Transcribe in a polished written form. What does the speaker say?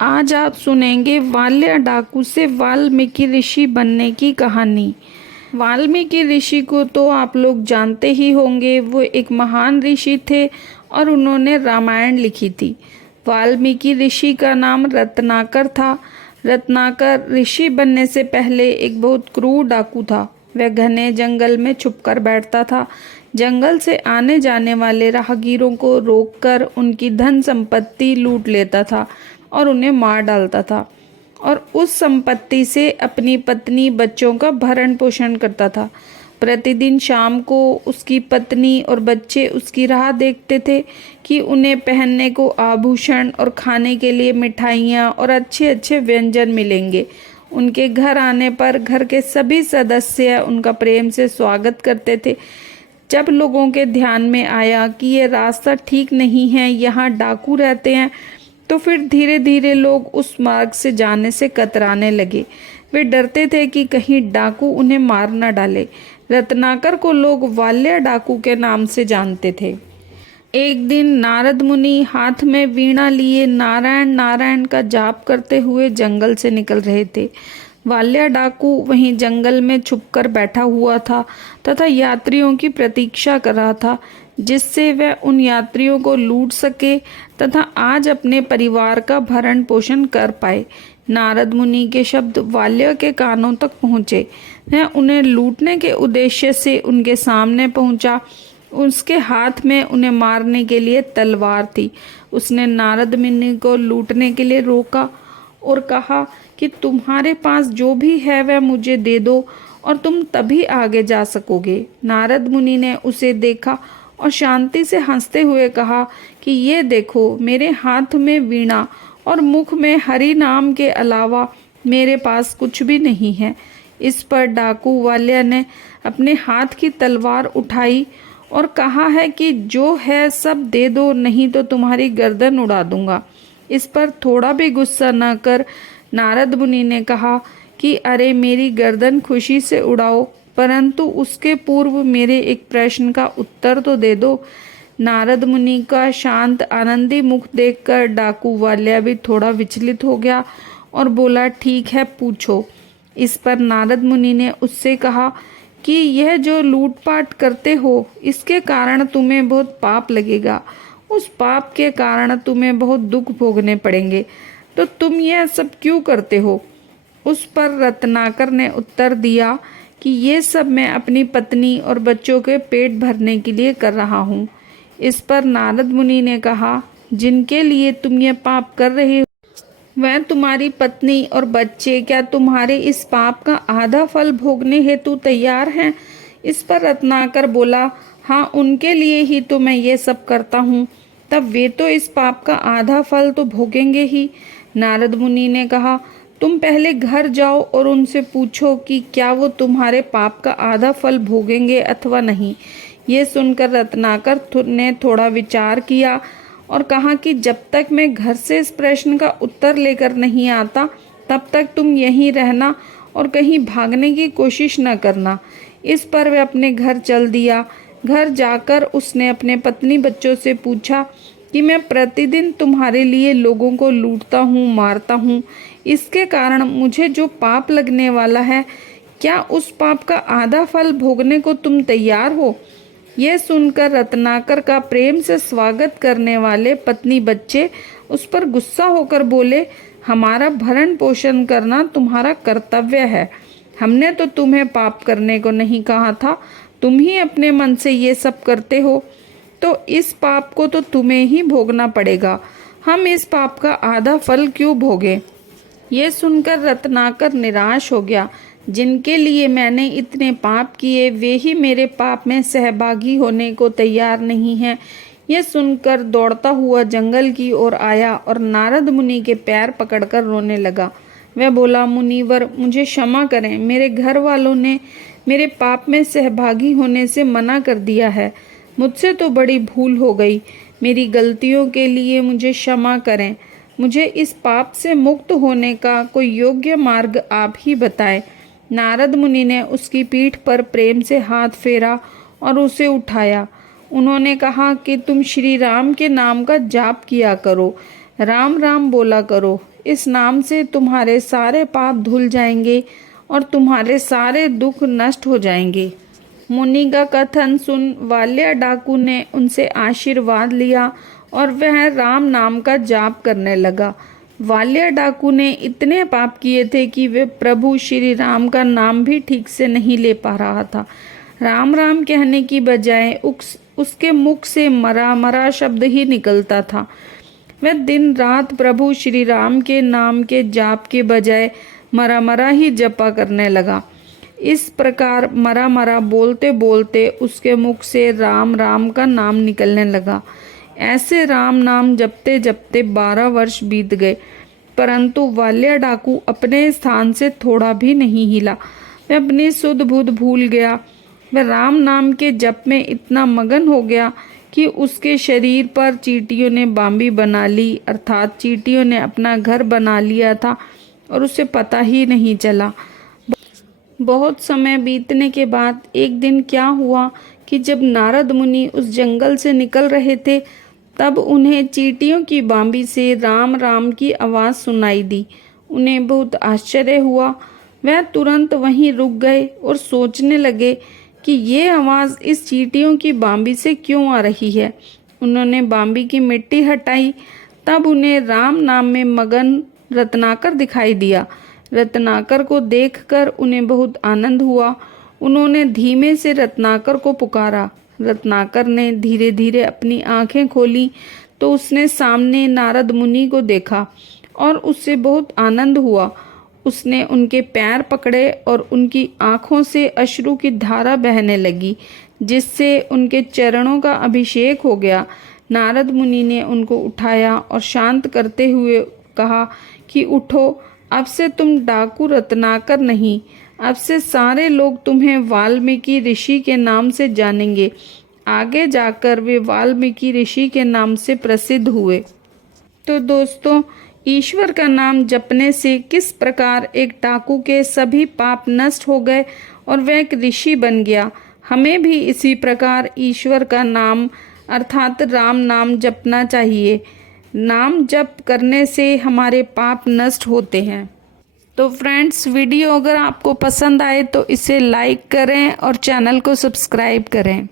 आज आप सुनेंगे वाल्या डाकू से वाल्मीकि ऋषि बनने की कहानी। वाल्मीकि ऋषि को तो आप लोग जानते ही होंगे। वो एक महान ऋषि थे और उन्होंने रामायण लिखी थी। वाल्मीकि ऋषि का नाम रत्नाकर था। रत्नाकर ऋषि बनने से पहले एक बहुत क्रूर डाकू था। वह घने जंगल में छुपकर बैठता था। जंगल से आने जाने वाले राहगीरों को रोककर उनकी धन संपत्ति लूट लेता था और उन्हें मार डालता था, और उस संपत्ति से अपनी पत्नी बच्चों का भरण पोषण करता था। प्रतिदिन शाम को उसकी पत्नी और बच्चे उसकी राह देखते थे कि उन्हें पहनने को आभूषण और खाने के लिए मिठाइयाँ और अच्छे अच्छे व्यंजन मिलेंगे। उनके घर आने पर घर के सभी सदस्य उनका प्रेम से स्वागत करते थे। जब लोगों के ध्यान में आया कि ये रास्ता ठीक नहीं है, यहाँ डाकू रहते हैं, तो फिर धीरे धीरे लोग उस मार्ग से जाने से कतराने लगे। वे डरते थे कि कहीं डाकू उन्हें मार न डाले। रत्नाकर को लोग वाल्या डाकू के नाम से जानते थे। एक दिन नारद मुनि हाथ में वीणा लिए नारायण नारायण का जाप करते हुए जंगल से निकल रहे थे। वाल्या डाकू वहीं जंगल में छुपकर बैठा हुआ था तथा यात्रियों की प्रतीक्षा कर रहा था, जिससे वह उन यात्रियों को लूट सके तथा आज अपने परिवार का भरण पोषण कर पाए। नारद मुनि के शब्द वाल्या के कानों तक पहुँचे। वह उन्हें लूटने के उद्देश्य से उनके सामने पहुंचा। उसके हाथ में उन्हें मारने के लिए तलवार थी। उसने नारद मुनि को लूटने के लिए रोका और कहा कि तुम्हारे पास जो भी है वह मुझे दे दो और तुम तभी आगे जा सकोगे। नारद मुनि ने उसे देखा और शांति से हंसते हुए कहा कि ये देखो, मेरे हाथ में वीणा और मुख में हरि नाम के अलावा मेरे पास कुछ भी नहीं है। इस पर डाकू वाल्या ने अपने हाथ की तलवार उठाई और कहा है कि जो है सब दे दो, नहीं तो तुम्हारी गर्दन उड़ा दूंगा। इस पर थोड़ा भी गुस्सा न कर नारद मुनि ने कहा कि अरे, मेरी गर्दन खुशी से उड़ाओ, परंतु उसके पूर्व मेरे एक प्रश्न का उत्तर तो दे दो। नारद मुनि का शांत आनंदी मुख देखकर डाकू वाल्या भी थोड़ा विचलित हो गया और बोला, ठीक है, पूछो। इस पर नारद मुनि ने उससे कहा कि यह जो लूटपाट करते हो, इसके कारण तुम्हें बहुत पाप लगेगा। उस पाप के कारण तुम्हें बहुत दुख भोगने पड़ेंगे, तो तुम यह सब क्यों करते हो? उस पर रत्नाकर ने उत्तर दिया कि ये सब मैं अपनी पत्नी और बच्चों के पेट भरने के लिए कर रहा हूँ। इस पर नारद मुनि ने कहा, जिनके लिए तुम ये पाप कर रहे हो वह तुम्हारी पत्नी और बच्चे क्या तुम्हारे इस पाप का आधा फल भोगने हेतु तैयार हैं? इस पर रत्नाकर बोला, हाँ, उनके लिए ही तो मैं ये सब करता हूँ। तब वे तो इस पाप का आधा फल तो भोगेंगे ही। नारद मुनि ने कहा, तुम पहले घर जाओ और उनसे पूछो कि क्या वो तुम्हारे पाप का आधा फल भोगेंगे अथवा नहीं। ये सुनकर रत्नाकर ने थोड़ा विचार किया और कहा कि जब तक मैं घर से इस प्रश्न का उत्तर लेकर नहीं आता, तब तक तुम यहीं रहना और कहीं भागने की कोशिश न करना। इस पर वह अपने घर चल दिया। घर जाकर उसने अपने पत्नी बच्चों से पूछा कि मैं प्रतिदिन तुम्हारे लिए लोगों को लूटता हूँ, मारता हूँ, इसके कारण मुझे जो पाप लगने वाला है, क्या उस पाप का आधा फल भोगने को तुम तैयार हो? यह सुनकर रत्नाकर का प्रेम से स्वागत करने वाले पत्नी बच्चे उस पर गुस्सा होकर बोले, हमारा भरण पोषण करना तुम्हारा कर्तव्य है। हमने तो तुम्हें पाप करने को नहीं कहा था, तुम ही अपने मन से ये सब करते हो, तो इस पाप को तो तुम्हें ही भोगना पड़ेगा। हम इस पाप का आधा फल क्यों भोगे? ये सुनकर रत्नाकर निराश हो गया। जिनके लिए मैंने इतने पाप किए, वे ही मेरे पाप में सहभागी होने को तैयार नहीं हैं। यह सुनकर दौड़ता हुआ जंगल की ओर आया और नारद मुनि के पैर पकड़कर रोने लगा। वह बोला, मुनिवर, मुझे क्षमा करें, मेरे घर वालों ने मेरे पाप में सहभागी होने से मना कर दिया है। मुझसे तो बड़ी भूल हो गई। मेरी गलतियों के लिए मुझे क्षमा करें। मुझे इस पाप से मुक्त होने का कोई योग्य मार्ग आप ही बताएं। नारद मुनि ने उसकी पीठ पर प्रेम से हाथ फेरा और उसे उठाया। उन्होंने कहा कि तुम श्री राम के नाम का जाप किया करो। राम राम बोला करो, इस नाम से तुम्हारे सारे पाप धुल जाएंगे और तुम्हारे सारे दुख नष्ट हो जाएंगे। मुनि का कथन सुन वाल्या डाकू ने उनसे आशीर्वाद लिया और वह राम नाम का जाप करने लगा। वाल्या डाकू ने इतने पाप किए थे कि वे प्रभु श्री राम का नाम भी ठीक से नहीं ले पा रहा था। राम राम कहने की बजाय उसके मुख से मरा मरा शब्द ही निकलता था। वह दिन रात प्रभु श्री राम के नाम के जाप के बजाय मरा मरा ही जपा करने लगा। इस प्रकार मरा मरा बोलते बोलते उसके मुख से राम राम का नाम निकलने लगा। ऐसे राम नाम जपते जपते 12 वर्ष बीत गए, परंतु वाल्या डाकू अपने स्थान से थोड़ा भी नहीं हिला। वह अपनी सुध बुध भूल गया। वह राम नाम के जप में इतना मगन हो गया कि उसके शरीर पर चींटियों ने बांबी बना ली, अर्थात चींटियों ने अपना घर बना लिया था और उसे पता ही नहीं चला। बहुत समय बीतने के बाद एक दिन क्या हुआ कि जब नारद मुनि उस जंगल से निकल रहे थे, तब उन्हें चींटियों की बांबी से राम राम की आवाज़ सुनाई दी। उन्हें बहुत आश्चर्य हुआ। वह तुरंत वहीं रुक गए और सोचने लगे कि ये आवाज़ इस चींटियों की बांबी से क्यों आ रही है। उन्होंने बांबी की मिट्टी हटाई, तब उन्हें राम नाम में मगन रत्नाकर दिखाई दिया। रत्नाकर को देखकर उन्हें बहुत आनंद हुआ। उन्होंने धीमे से रत्नाकर को पुकारा। रत्नाकर ने धीरे धीरे अपनी आंखें खोली तो उसने सामने नारद मुनि को देखा और उससे बहुत आनंद हुआ। उसने उनके पैर पकड़े और उनकी आंखों से अश्रु की धारा बहने लगी, जिससे उनके चरणों का अभिषेक हो गया। नारद मुनि ने उनको उठाया और शांत करते हुए कहा कि उठो, अब से तुम डाकू रत्नाकर नहीं, अब से सारे लोग तुम्हें वाल्मीकि ऋषि के नाम से जानेंगे। आगे जाकर वे वाल्मीकि ऋषि के नाम से प्रसिद्ध हुए। तो दोस्तों, ईश्वर का नाम जपने से किस प्रकार एक डाकू के सभी पाप नष्ट हो गए और वह एक ऋषि बन गया। हमें भी इसी प्रकार ईश्वर का नाम अर्थात राम नाम जपना चाहिए। नाम जप करने से हमारे पाप नष्ट होते हैं। तो फ्रेंड्स, वीडियो अगर आपको पसंद आए तो इसे लाइक करें और चैनल को सब्सक्राइब करें।